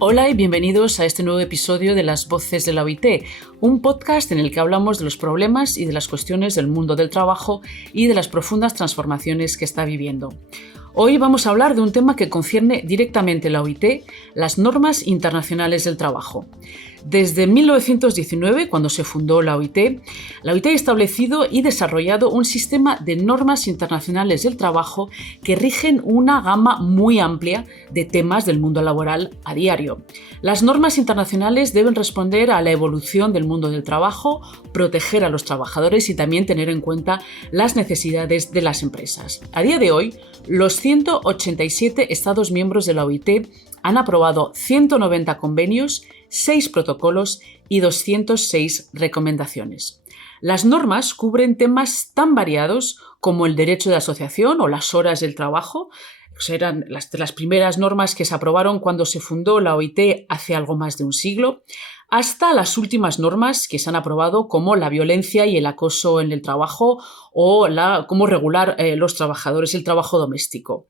Hola y bienvenidos a este nuevo episodio de Las Voces de la OIT, un podcast en el que hablamos de los problemas y de las cuestiones del mundo del trabajo y de las profundas transformaciones que está viviendo. Hoy vamos a hablar de un tema que concierne directamente la OIT, las normas internacionales del trabajo. Desde 1919, cuando se fundó la OIT ha establecido y desarrollado un sistema de normas internacionales del trabajo que rigen una gama muy amplia de temas del mundo laboral a diario. Las normas internacionales deben responder a la evolución del mundo del trabajo, proteger a los trabajadores y también tener en cuenta las necesidades de las empresas. A día de hoy, los 187 Estados miembros de la OIT han aprobado 190 convenios, 6 protocolos y 206 recomendaciones. Las normas cubren temas tan variados como el derecho de asociación o las horas del trabajo. Eran las primeras normas que se aprobaron cuando se fundó la OIT hace algo más de un siglo, hasta las últimas normas que se han aprobado como la violencia y el acoso en el trabajo o cómo regular los trabajadores y el trabajo doméstico.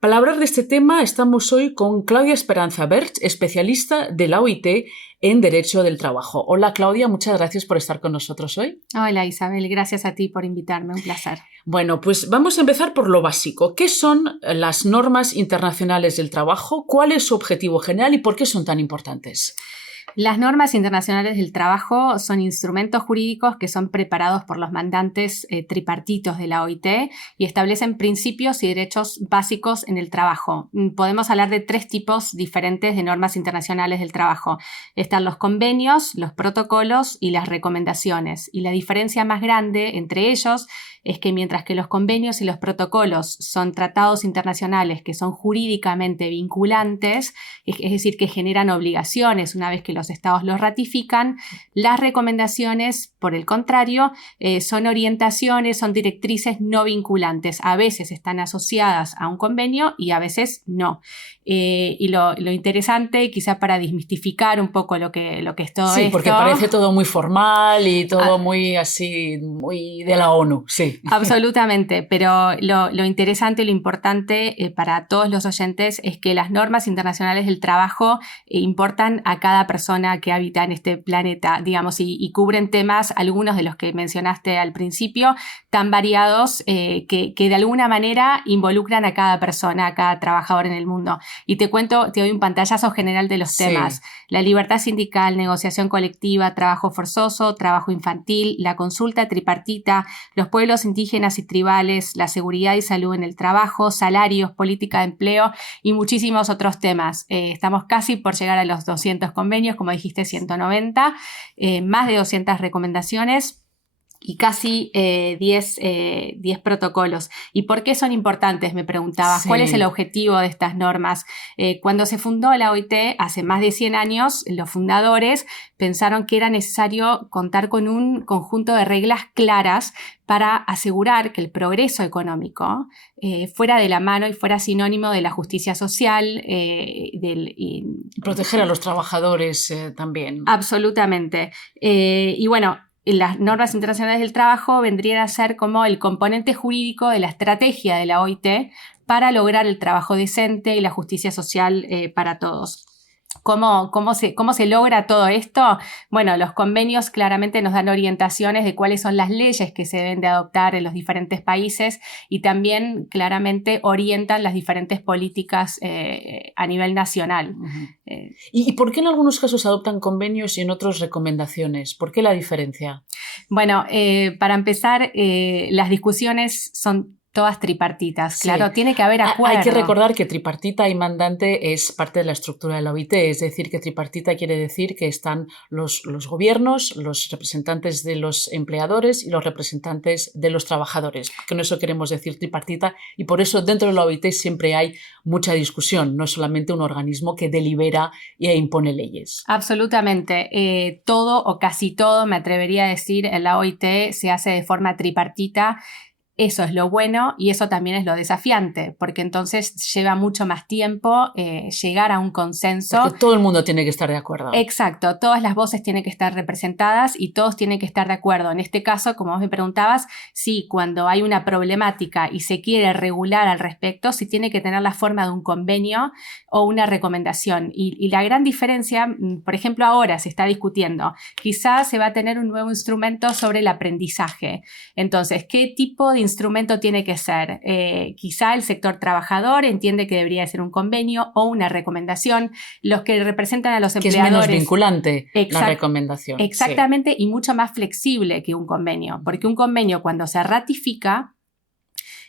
Para hablar de este tema estamos hoy con Claudia Esperanza Berch, especialista de la OIT en Derecho del Trabajo. Hola Claudia, muchas gracias por estar con nosotros hoy. Hola Isabel, gracias a ti por invitarme, un placer. Bueno, pues vamos a empezar por lo básico. ¿Qué son las normas internacionales del trabajo? ¿Cuál es su objetivo general y por qué son tan importantes? Las normas internacionales del trabajo son instrumentos jurídicos que son preparados por los mandantes tripartitos de la OIT y establecen principios y derechos básicos en el trabajo. Podemos hablar de 3 tipos diferentes de normas internacionales del trabajo. Están los convenios, los protocolos y las recomendaciones. Y la diferencia más grande entre ellos es que mientras que los convenios y los protocolos son tratados internacionales que son jurídicamente vinculantes, es decir, que generan obligaciones una vez que los estados los ratifican, las recomendaciones, por el contrario, son orientaciones, son directrices no vinculantes. A veces están asociadas a un convenio y a veces no. Y lo interesante, quizá para desmistificar un poco lo que es todo esto. Sí, porque parece todo muy formal y todo muy así, muy de la ONU, sí. Absolutamente, pero lo interesante y lo importante para todos los oyentes es que las normas internacionales del trabajo importan a cada persona que habita en este planeta, digamos, y cubren temas, algunos de los que mencionaste al principio, tan variados que de alguna manera involucran a cada persona, a cada trabajador en el mundo. Y te doy un pantallazo general de los temas. Sí. La libertad sindical, negociación colectiva, trabajo forzoso, trabajo infantil, la consulta tripartita, los pueblos indígenas y tribales, la seguridad y salud en el trabajo, salarios, política de empleo y muchísimos otros temas. Estamos casi por llegar a los 200 convenios, como dijiste, 190, más de 200 recomendaciones y casi 10 protocolos. ¿Y por qué son importantes? Me preguntabas. Sí. ¿Cuál es el objetivo de estas normas? Cuando se fundó la OIT hace más de 100 años, los fundadores pensaron que era necesario contar con un conjunto de reglas claras para asegurar que el progreso económico fuera de la mano y fuera sinónimo de la justicia social. Proteger a los trabajadores también. Absolutamente. Y bueno, las normas internacionales del trabajo vendrían a ser como el componente jurídico de la estrategia de la OIT para lograr el trabajo decente y la justicia social para todos. ¿Cómo se logra todo esto? Bueno, los convenios claramente nos dan orientaciones de cuáles son las leyes que se deben de adoptar en los diferentes países y también claramente orientan las diferentes políticas a nivel nacional. Uh-huh. ¿Y por qué en algunos casos adoptan convenios y en otros recomendaciones? ¿Por qué la diferencia? Bueno, para empezar, las discusiones son todas tripartitas, claro, sí. Tiene que haber acuerdo. Hay que recordar que tripartita y mandante es parte de la estructura de la OIT, es decir, que tripartita quiere decir que están los gobiernos, los representantes de los empleadores y los representantes de los trabajadores. Con eso queremos decir tripartita y por eso dentro de la OIT siempre hay mucha discusión, no es solamente un organismo que delibera e impone leyes. Absolutamente. Todo o casi todo, me atrevería a decir, en la OIT se hace de forma tripartita. Eso es lo bueno y eso también es lo desafiante, porque entonces lleva mucho más tiempo llegar a un consenso. Porque todo el mundo tiene que estar de acuerdo. Exacto, todas las voces tienen que estar representadas y todos tienen que estar de acuerdo. En este caso, como vos me preguntabas, sí, cuando hay una problemática y se quiere regular al respecto, sí tiene que tener la forma de un convenio o una recomendación. Y la gran diferencia, por ejemplo, ahora se está discutiendo, quizás se va a tener un nuevo instrumento sobre el aprendizaje. Entonces, ¿qué tipo de instrumento tiene que ser? Quizá el sector trabajador entiende que debería ser un convenio o una recomendación. Los que representan a los empleadores... Que es menos vinculante la recomendación. Exactamente, sí. Y mucho más flexible que un convenio. Porque un convenio, cuando se ratifica,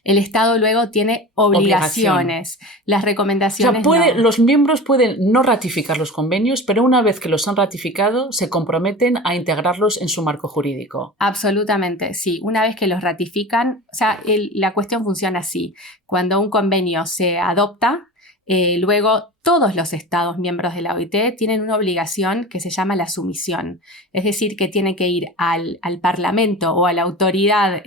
el Estado luego tiene obligaciones. Las recomendaciones Los miembros pueden no ratificar los convenios, pero una vez que los han ratificado, se comprometen a integrarlos en su marco jurídico. Absolutamente, sí. Una vez que los ratifican, la cuestión funciona así. Cuando un convenio se adopta, luego todos los Estados miembros de la OIT tienen una obligación que se llama la sumisión. Es decir, que tienen que ir al Parlamento o a la autoridad,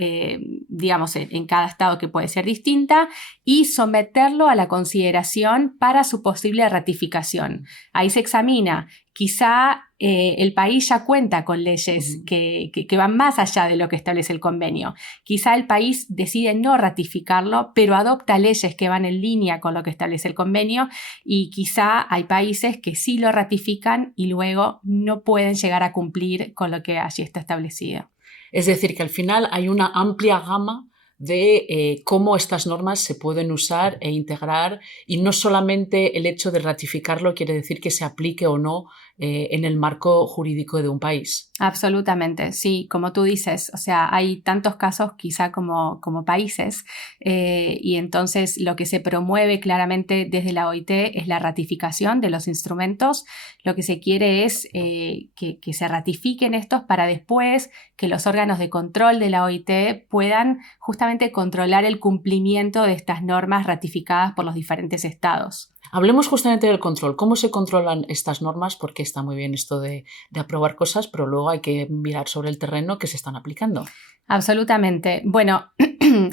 digamos, en cada Estado que puede ser distinta, y someterlo a la consideración para su posible ratificación. Ahí se examina. Quizá el país ya cuenta con leyes que van más allá de lo que establece el convenio. Quizá el país decide no ratificarlo, pero adopta leyes que van en línea con lo que establece el convenio, y quizá hay países que sí lo ratifican y luego no pueden llegar a cumplir con lo que allí está establecido. Es decir, que al final hay una amplia gama de cómo estas normas se pueden usar e integrar, y no solamente el hecho de ratificarlo quiere decir que se aplique o no en el marco jurídico de un país. Absolutamente, sí, como tú dices, o sea, hay tantos casos quizá como países, y entonces lo que se promueve claramente desde la OIT es la ratificación de los instrumentos. Lo que se quiere es que se ratifiquen estos para después que los órganos de control de la OIT puedan justamente controlar el cumplimiento de estas normas ratificadas por los diferentes estados. Hablemos justamente del control. ¿Cómo se controlan estas normas? Porque está muy bien esto de aprobar cosas, pero luego hay que mirar sobre el terreno que se están aplicando. Absolutamente. Bueno,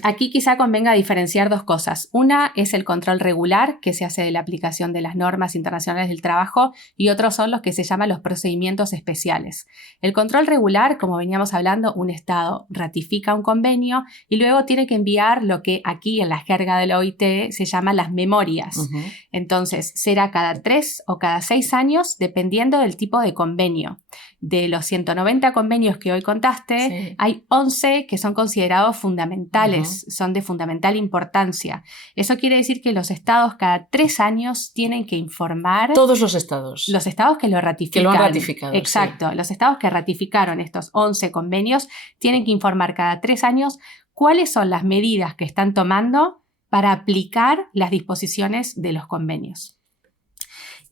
aquí quizá convenga diferenciar dos cosas. Una es el control regular que se hace de la aplicación de las normas internacionales del trabajo, y otros son los que se llaman los procedimientos especiales. El control regular, como veníamos hablando, un Estado ratifica un convenio y luego tiene que enviar lo que aquí en la jerga de la OIT se llama las memorias. Entonces, será cada 3 o cada 6 años dependiendo del tipo de convenio. De los 190 convenios que hoy contaste, sí, hay 11 que son considerados fundamentales, son de fundamental importancia. Eso quiere decir que los estados cada 3 años tienen que informar... Todos los estados. Los estados que lo ratifican. Que lo han ratificado. Exacto. Sí. Los estados que ratificaron estos 11 convenios tienen que informar cada 3 años cuáles son las medidas que están tomando para aplicar las disposiciones de los convenios.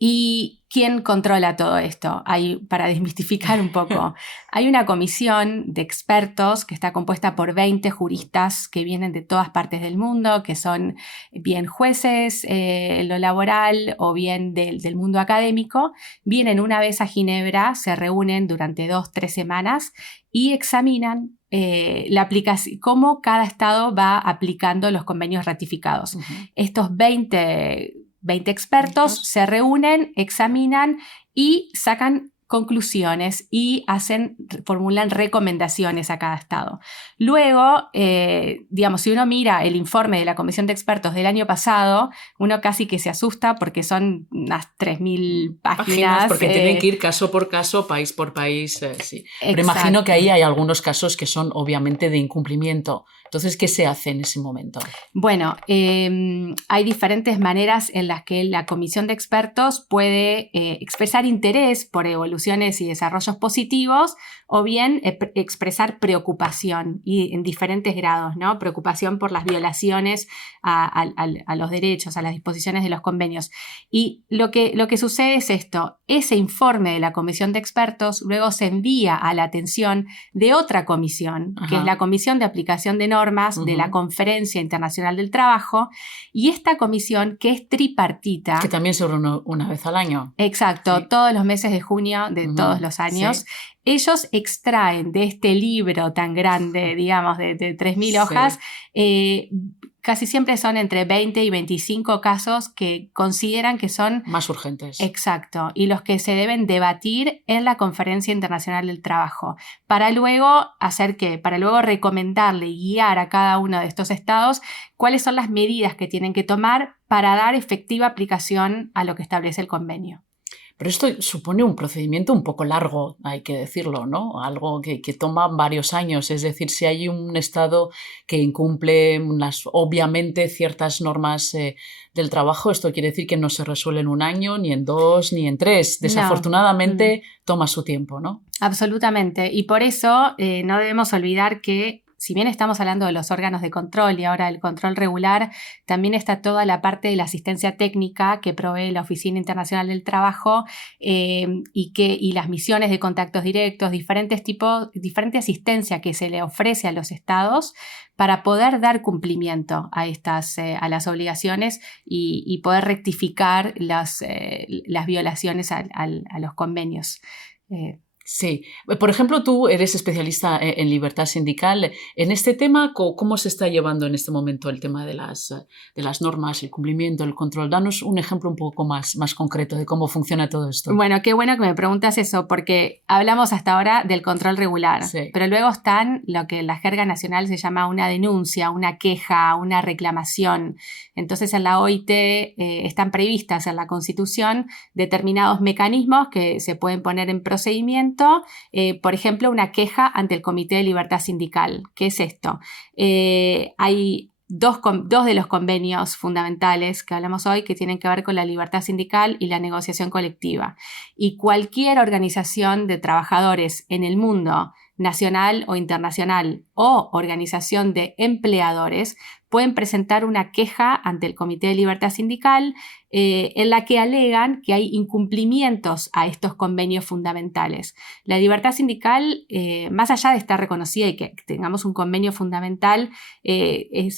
¿Y quién controla todo esto? Para desmistificar un poco, hay una comisión de expertos que está compuesta por 20 juristas que vienen de todas partes del mundo, que son bien jueces en lo laboral o bien del mundo académico. Vienen una vez a Ginebra, se reúnen durante 2-3 semanas y examinan la aplicación, cómo cada estado va aplicando los convenios ratificados. Estos 20 expertos se reúnen, examinan y sacan conclusiones y formulan recomendaciones a cada estado. Luego, digamos, si uno mira el informe de la Comisión de Expertos del año pasado, uno casi que se asusta porque son unas 3.000 páginas. Porque tienen que ir caso por caso, país por país, sí. Pero imagino que ahí hay algunos casos que son obviamente de incumplimiento. Entonces, ¿qué se hace en ese momento? Bueno, hay diferentes maneras en las que la Comisión de Expertos puede expresar interés por evoluciones y desarrollos positivos, o bien expresar preocupación, y en diferentes grados, ¿no? Preocupación por las violaciones a los derechos, a las disposiciones de los convenios. Y lo que sucede es esto: ese informe de la Comisión de Expertos luego se envía a la atención de otra comisión, que es la Comisión de Aplicación de Normas de la Conferencia Internacional del Trabajo, y esta comisión, que es tripartita... Que también se reúne una vez al año. Exacto, sí, todos los meses de junio de todos los años. ellos extraen de este libro tan grande, digamos, de 3.000 hojas, casi siempre son entre 20 y 25 casos que consideran que son más urgentes. Exacto, y los que se deben debatir en la Conferencia Internacional del Trabajo, para luego hacer qué, para luego recomendarle y guiar a cada uno de estos estados cuáles son las medidas que tienen que tomar para dar efectiva aplicación a lo que establece el convenio. Pero esto supone un procedimiento un poco largo, hay que decirlo, ¿no? Algo que toma varios años. Es decir, si hay un Estado que incumple obviamente ciertas normas del trabajo, esto quiere decir que no se resuelve en 1 año, ni en 2, ni en 3. Desafortunadamente toma su tiempo, ¿no? Absolutamente. Y por eso no debemos olvidar que si bien estamos hablando de los órganos de control y ahora del control regular, también está toda la parte de la asistencia técnica que provee la Oficina Internacional del Trabajo y las misiones de contactos directos, diferente asistencia que se le ofrece a los estados para poder dar cumplimiento a las obligaciones y poder rectificar las violaciones a los convenios. Sí. Por ejemplo, tú eres especialista en libertad sindical. En este tema, ¿cómo se está llevando en este momento el tema de las normas, el cumplimiento, el control? Danos un ejemplo un poco más concreto de cómo funciona todo esto. Bueno, qué bueno que me preguntas eso, porque hablamos hasta ahora del control regular, pero luego están lo que en la jerga nacional se llama una denuncia, una queja, una reclamación. Entonces, en la OIT están previstas en la Constitución determinados mecanismos que se pueden poner en procedimiento. Por ejemplo, una queja ante el Comité de Libertad Sindical. ¿Qué es esto? Hay dos de los convenios fundamentales que hablamos hoy que tienen que ver con la libertad sindical y la negociación colectiva. Y cualquier organización de trabajadores en el mundo, nacional o internacional, o organización de empleadores, pueden presentar una queja ante el Comité de Libertad Sindical en la que alegan que hay incumplimientos a estos convenios fundamentales. La libertad sindical, más allá de estar reconocida y que tengamos un convenio fundamental,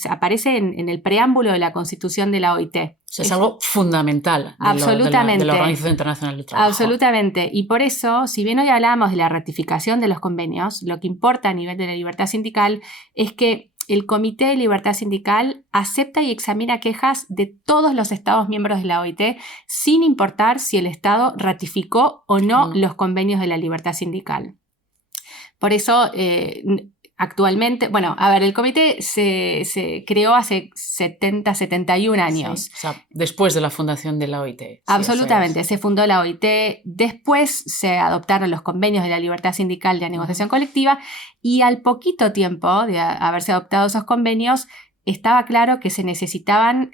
aparece en el preámbulo de la Constitución de la OIT. O sea, es algo fundamental absolutamente, de la Organización Internacional del Trabajo. Absolutamente. Y por eso, si bien hoy hablamos de la ratificación de los convenios, lo que importa a nivel de la libertad sindical es que el Comité de Libertad Sindical acepta y examina quejas de todos los Estados miembros de la OIT sin importar si el Estado ratificó o no los convenios de la libertad sindical. Por eso, actualmente, el comité se creó hace 71 años. Sí, o sea, después de la fundación de la OIT. Absolutamente, se fundó la OIT, después se adoptaron los convenios de la libertad sindical y la negociación colectiva y al poquito tiempo de haberse adoptado esos convenios estaba claro que se necesitaban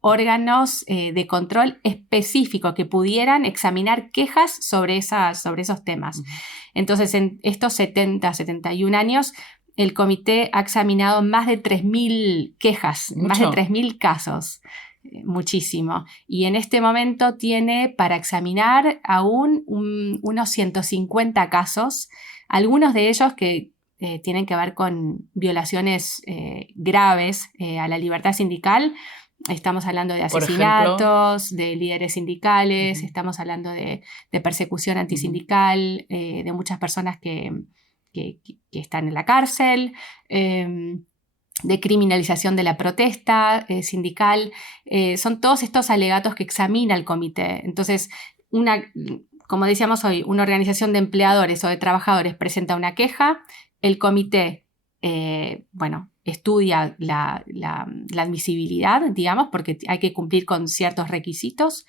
órganos de control específicos que pudieran examinar quejas sobre esos temas. Entonces, en estos 71 años, el comité ha examinado más de 3.000 quejas, más de 3.000 casos. Muchísimo. Y en este momento tiene para examinar aún unos 150 casos, algunos de ellos que tienen que ver con violaciones graves a la libertad sindical. Estamos hablando de asesinatos, de líderes sindicales, estamos hablando de persecución antisindical, de muchas personas que están en la cárcel, de criminalización de la protesta sindical. Son todos estos alegatos que examina el comité. Entonces, como decíamos hoy, una organización de empleadores o de trabajadores presenta una queja, el comité estudia la admisibilidad, digamos, porque hay que cumplir con ciertos requisitos,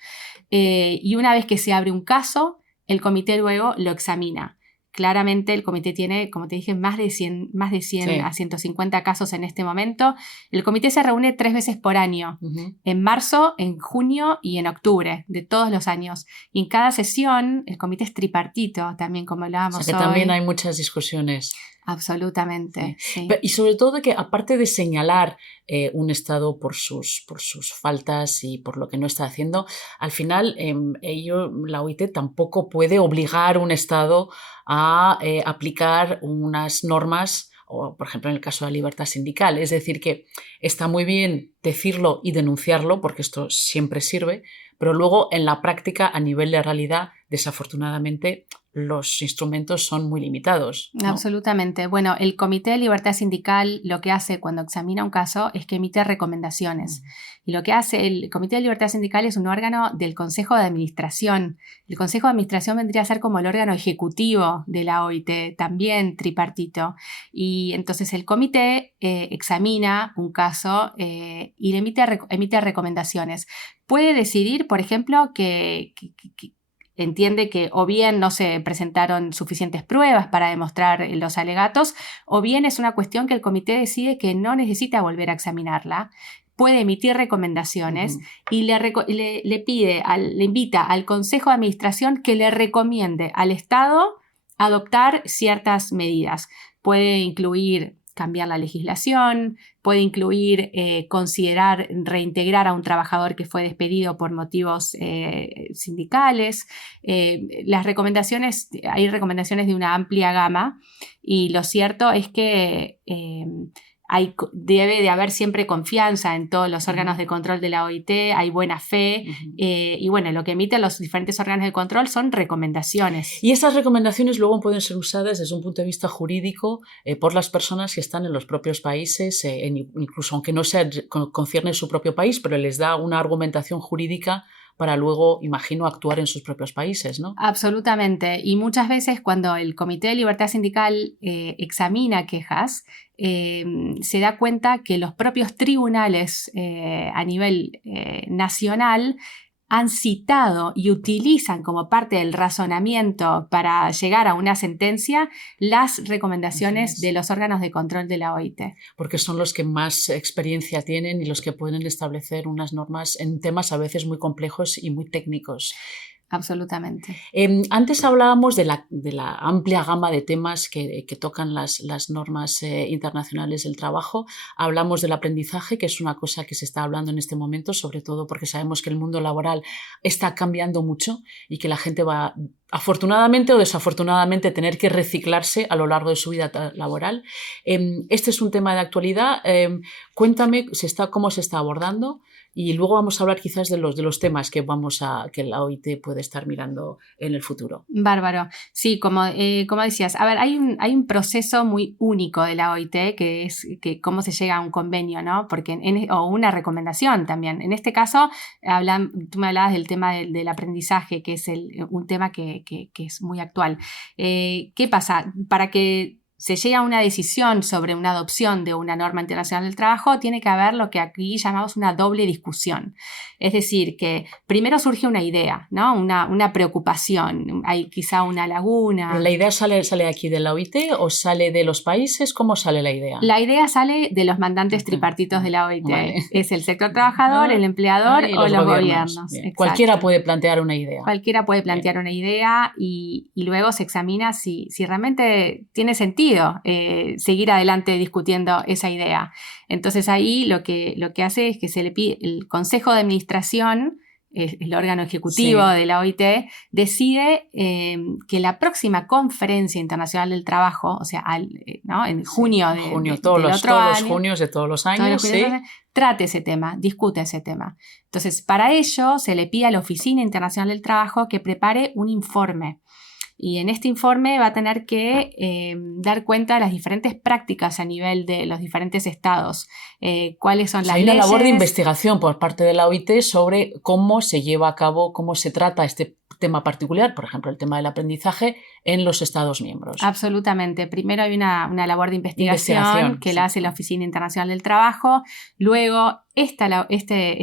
y una vez que se abre un caso, el comité luego lo examina. Claramente el comité tiene, como te dije, más de 100 sí, a 150 casos en este momento. El comité se reúne 3 veces por año, en marzo, en junio y en octubre de todos los años. Y en cada sesión el comité es tripartito también, como hablábamos hoy. O sea que también hay muchas discusiones. Absolutamente. Sí. Y sobre todo que aparte de señalar un Estado por sus faltas y por lo que no está haciendo, al final la OIT tampoco puede obligar a un Estado a aplicar unas normas, o por ejemplo en el caso de la libertad sindical. Es decir, que está muy bien decirlo y denunciarlo, porque esto siempre sirve, pero luego en la práctica, a nivel de realidad, desafortunadamente, los instrumentos son muy limitados, ¿no? Absolutamente. Bueno, el Comité de Libertad Sindical lo que hace cuando examina un caso es que emite recomendaciones. Y lo que hace el Comité de Libertad Sindical es un órgano del Consejo de Administración. El Consejo de Administración vendría a ser como el órgano ejecutivo de la OIT, también tripartito. Y entonces el comité examina un caso y le emite recomendaciones. Puede decidir, por ejemplo, que entiende que o bien no se presentaron suficientes pruebas para demostrar los alegatos, o bien es una cuestión que el comité decide que no necesita volver a examinarla. Puede emitir recomendaciones y le invita al Consejo de Administración que le recomiende al Estado adoptar ciertas medidas. Puede incluir cambiar la legislación, puede incluir considerar reintegrar a un trabajador que fue despedido por motivos sindicales. Hay recomendaciones de una amplia gama y lo cierto es que debe de haber siempre confianza en todos los órganos de control de la OIT, hay buena fe y bueno, lo que emiten los diferentes órganos de control son recomendaciones. Y estas recomendaciones luego pueden ser usadas desde un punto de vista jurídico por las personas que están en los propios países, incluso aunque no concierne su propio país, pero les da una argumentación jurídica para luego, imagino, actuar en sus propios países, ¿no? Absolutamente. Y muchas veces cuando el Comité de Libertad Sindical examina quejas, se da cuenta que los propios tribunales a nivel nacional han citado y utilizan como parte del razonamiento para llegar a una sentencia las recomendaciones de los órganos de control de la OIT. Porque son los que más experiencia tienen y los que pueden establecer unas normas en temas a veces muy complejos y muy técnicos. Absolutamente. Antes hablábamos de la amplia gama de temas que tocan las normas internacionales del trabajo. Hablamos del aprendizaje, que es una cosa que se está hablando en este momento, sobre todo porque sabemos que el mundo laboral está cambiando mucho y que la gente va, afortunadamente o desafortunadamente, tener que reciclarse a lo largo de su vida laboral. Este es un tema de actualidad. Cuéntame cómo se está abordando. Y luego vamos a hablar quizás de los temas que la OIT puede estar mirando en el futuro. Bárbaro. Sí, como decías, a ver, hay un proceso muy único de la OIT que es que cómo se llega a un convenio, ¿no? Porque o una recomendación también. En este caso, tú me hablabas del tema del aprendizaje, que es un tema que es muy actual. ¿Qué pasa? Para que se llega a una decisión sobre una adopción de una norma internacional del trabajo, tiene que haber lo que aquí llamamos una doble discusión. Es decir, que primero surge una idea, ¿no? Una preocupación, hay quizá una laguna. ¿La idea sale aquí de la OIT o sale de los países? ¿Cómo sale la idea? La idea sale de los mandantes tripartitos de la OIT. Vale. Es el sector trabajador, el empleador o los gobiernos. Cualquiera puede plantear una idea. Cualquiera puede plantear una idea y luego se examina si realmente tiene sentido seguir adelante discutiendo esa idea. Entonces ahí lo que hace es que se le pide, el Consejo de Administración, el órgano ejecutivo de la OIT, decide que la próxima Conferencia Internacional del Trabajo, o sea, ¿no? en junio todos los junios de todos los años, trate ese tema, discute ese tema. Entonces, para ello se le pide a la Oficina Internacional del Trabajo que prepare un informe. Y en este informe va a tener que dar cuenta de las diferentes prácticas a nivel de los diferentes estados. ¿Cuáles son las leyes? Hay una labor de investigación por parte de la OIT sobre cómo se lleva a cabo, cómo se trata este tema particular, por ejemplo, el tema del aprendizaje en los Estados miembros. Absolutamente. Primero hay una labor de investigación que la hace la Oficina Internacional del Trabajo. Luego esta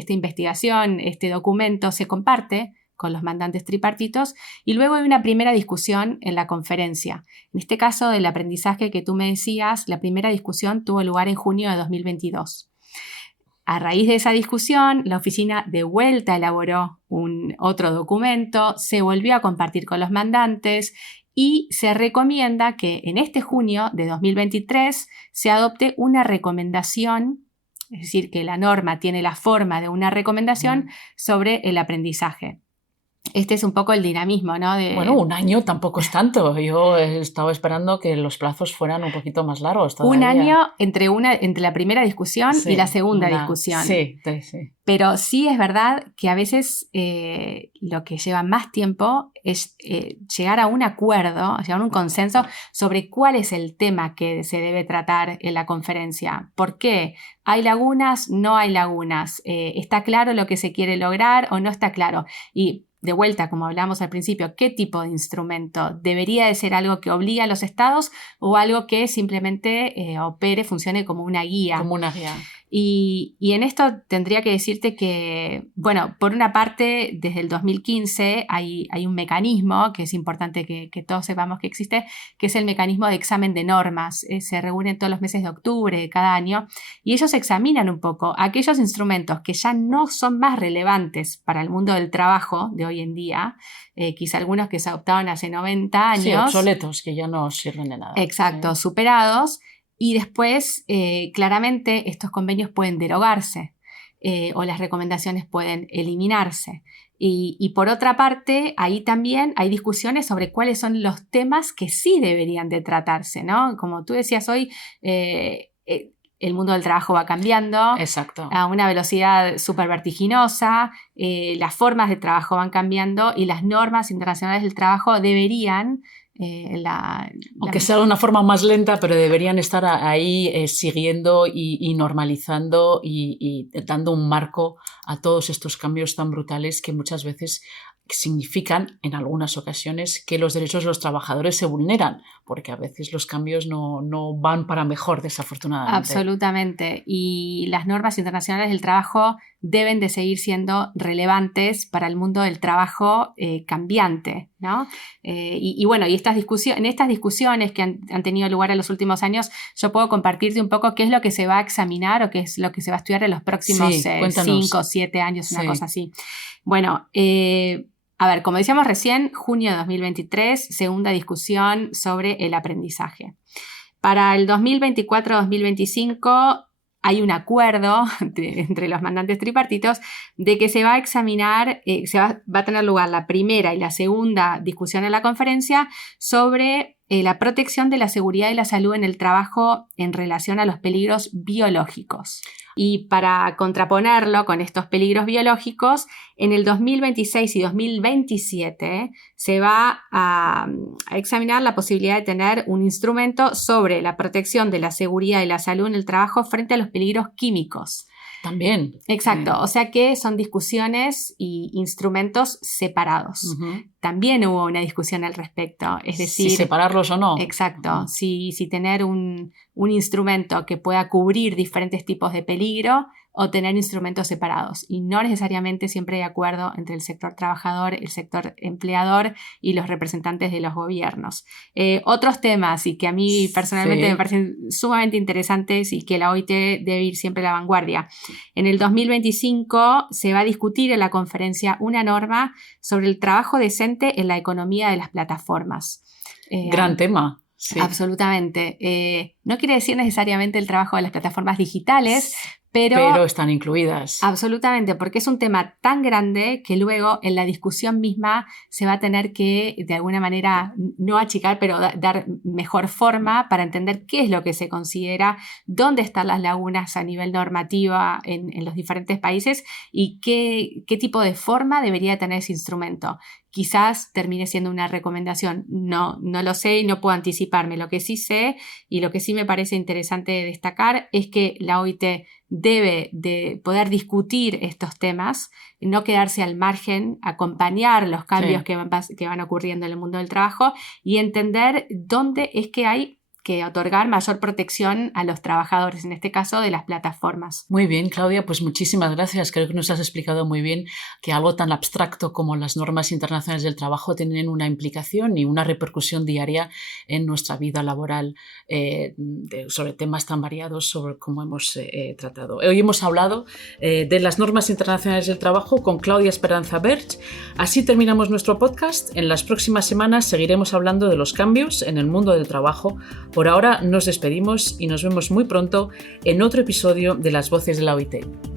investigación, este documento se comparte con los mandantes tripartitos y luego hay una primera discusión en la conferencia. En este caso del aprendizaje que tú me decías, la primera discusión tuvo lugar en junio de 2022. A raíz de esa discusión, la oficina de vuelta elaboró otro documento, se volvió a compartir con los mandantes y se recomienda que en este junio de 2023 se adopte una recomendación, es decir, que la norma tiene la forma de una recomendación sobre el aprendizaje. este es un poco el dinamismo, ¿no? Bueno, un año tampoco es tanto. Yo estaba esperando que los plazos fueran un poquito más largos todavía. Un año entre la primera discusión y la segunda discusión. Sí. Pero sí es verdad que a veces lo que lleva más tiempo es llegar a un acuerdo, llegar a un consenso sobre cuál es el tema que se debe tratar en la conferencia. ¿Por qué? ¿Hay lagunas? ¿No hay lagunas? ¿Está claro lo que se quiere lograr o no está claro? Y de vuelta, como hablábamos al principio, ¿qué tipo de instrumento? ¿Debería de ser algo que obliga a los estados o algo que simplemente opere, funcione como una guía? Como una guía. Y en esto tendría que decirte que, bueno, por una parte, desde el 2015 hay un mecanismo que es importante que todos sepamos que existe, que es el mecanismo de examen de normas. Se reúnen todos los meses de octubre de cada año y ellos examinan un poco aquellos instrumentos que ya no son más relevantes para el mundo del trabajo de hoy en día, quizá algunos que se adoptaron hace 90 años. Sí, obsoletos, que ya no sirven de nada. Exacto, superados. Y después, claramente, estos convenios pueden derogarse o las recomendaciones pueden eliminarse. Y por otra parte, ahí también hay discusiones sobre cuáles son los temas que sí deberían de tratarse, ¿no? Como tú decías hoy, el mundo del trabajo va cambiando. Exacto. A una velocidad súper vertiginosa, las formas de trabajo van cambiando y las normas internacionales del trabajo deberían... Aunque sea de una forma más lenta, pero deberían estar ahí siguiendo y normalizando y dando un marco a todos estos cambios tan brutales que muchas veces significan, en algunas ocasiones, que los derechos de los trabajadores se vulneran, porque a veces los cambios no van para mejor, desafortunadamente. Absolutamente. Y las normas internacionales del trabajo deben de seguir siendo relevantes para el mundo del trabajo cambiante, ¿no? Y bueno, en estas discusiones que han tenido lugar en los últimos años, yo puedo compartirte un poco qué es lo que se va a examinar o qué es lo que se va a estudiar en los próximos 5 o 7 años, una cosa así. Bueno, a ver, como decíamos recién, junio de 2023, segunda discusión sobre el aprendizaje. Para el 2024-2025 hay un acuerdo entre los mandantes tripartitos de que se va a examinar, va a tener lugar la primera y la segunda discusión en la conferencia sobre la protección de la seguridad y la salud en el trabajo en relación a los peligros biológicos. Y para contraponerlo con estos peligros biológicos, en el 2026 y 2027 se va a examinar la posibilidad de tener un instrumento sobre la protección de la seguridad y la salud en el trabajo frente a los peligros químicos. También. Exacto, o sea que son discusiones y instrumentos separados. Uh-huh. También hubo una discusión al respecto, es decir... Si separarlos o no. Exacto, uh-huh. si tener un instrumento que pueda cubrir diferentes tipos de peligro o tener instrumentos separados. Y no necesariamente siempre hay acuerdo entre el sector trabajador, el sector empleador y los representantes de los gobiernos. Otros temas y que a mí personalmente me parecen sumamente interesantes y que la OIT debe ir siempre a la vanguardia. En el 2025 se va a discutir en la conferencia una norma sobre el trabajo decente en la economía de las plataformas. Gran tema. Sí. Absolutamente. No quiere decir necesariamente el trabajo de las plataformas digitales, pero están incluidas. Absolutamente, porque es un tema tan grande que luego en la discusión misma se va a tener que, de alguna manera, no achicar, pero dar mejor forma para entender qué es lo que se considera, dónde están las lagunas a nivel normativa en los diferentes países y qué tipo de forma debería tener ese instrumento. Quizás termine siendo una recomendación, no lo sé y no puedo anticiparme. Lo que sí sé y lo que sí me parece interesante destacar es que la OIT debe de poder discutir estos temas, no quedarse al margen, acompañar los cambios que van ocurriendo en el mundo del trabajo y entender dónde es que hay que otorgar mayor protección a los trabajadores, en este caso de las plataformas. Muy bien, Claudia, pues muchísimas gracias. Creo que nos has explicado muy bien que algo tan abstracto como las normas internacionales del trabajo tienen una implicación y una repercusión diaria en nuestra vida laboral sobre temas tan variados sobre como hemos tratado. Hoy hemos hablado de las normas internacionales del trabajo con Claudia Esperanza Berch. Así terminamos nuestro podcast. En las próximas semanas seguiremos hablando de los cambios en el mundo del trabajo. Por ahora nos despedimos y nos vemos muy pronto en otro episodio de Las Voces de la OIT.